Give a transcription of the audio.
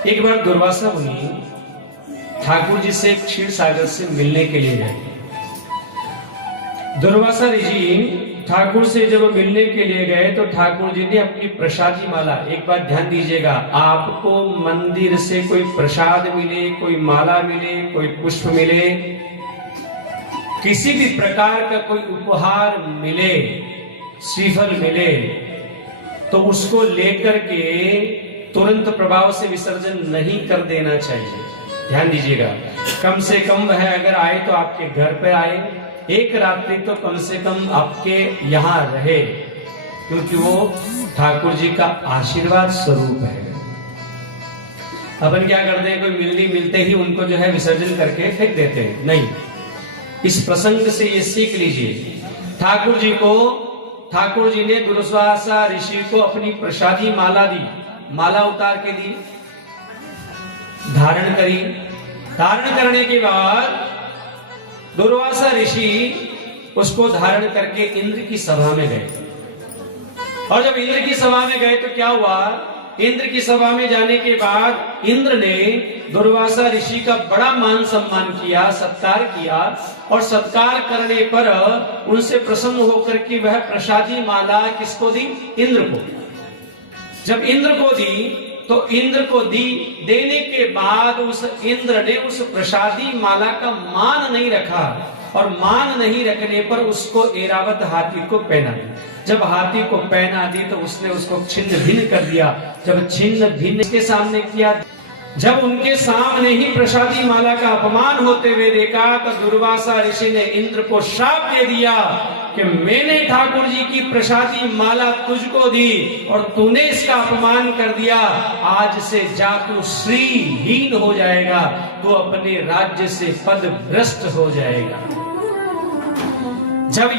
एक बार दुर्वासा मुनि ठाकुर जी से क्षीर सागर से मिलने के लिए गए। दुर्वासा ऋषि ठाकुर से जब मिलने के लिए गए तो ठाकुर जी ने अपनी प्रसादी माला, एक बात ध्यान दीजिएगा, आपको मंदिर से कोई प्रसाद मिले, कोई माला मिले, कोई पुष्प मिले, किसी भी प्रकार का कोई उपहार मिले, श्रीफल मिले, तो उसको लेकर के तुरंत प्रभाव से विसर्जन नहीं कर देना चाहिए। ध्यान दीजिएगा, कम से कम वह अगर आए तो आपके घर पर आए, एक रात्रि तो कम से कम आपके यहाँ रहे, क्योंकि वो ठाकुर जी का आशीर्वाद स्वरूप है। अपन क्या करते हैं, कोई मिलते ही उनको जो है विसर्जन करके फेंक देते हैं, नहीं। इस प्रसंग से ये सीख लीजिए, ठाकुर जी ने दुर्वासा ऋषि को अपनी प्रसादी माला दी, माला उतार के दी, धारण करी। धारण करने के बाद दुर्वासा ऋषि उसको धारण करके इंद्र की सभा में गए। और जब इंद्र की सभा में गए तो क्या हुआ, इंद्र की सभा में जाने के बाद इंद्र ने दुर्वासा ऋषि का बड़ा मान सम्मान किया, सत्कार किया, और सत्कार करने पर उनसे प्रसन्न होकर के वह प्रसादी माला किसको दी, इंद्र को। जब इंद्र को दी तो इंद्र को देने के बाद उस इंद्र ने उस प्रसादी माला का मान नहीं रखा, और मान नहीं रखने पर उसको ऐरावत हाथी को पहना दी। जब हाथी को पहना दी तो उसने उसको छिन्न भिन्न कर दिया। जब छिन्न भिन्न के सामने किया, जब उनके सामने ही प्रसादी माला का अपमान होते हुए देखा तो दुर्वासा ऋषि ने इंद्र को श्राप दे दिया कि मैंने ठाकुर जी की प्रसादी माला तुझको दी और तूने इसका अपमान कर दिया। आज से जा तू श्रीहीन हो जाएगा, तू अपने राज्य से पद भ्रष्ट हो जाएगा। जब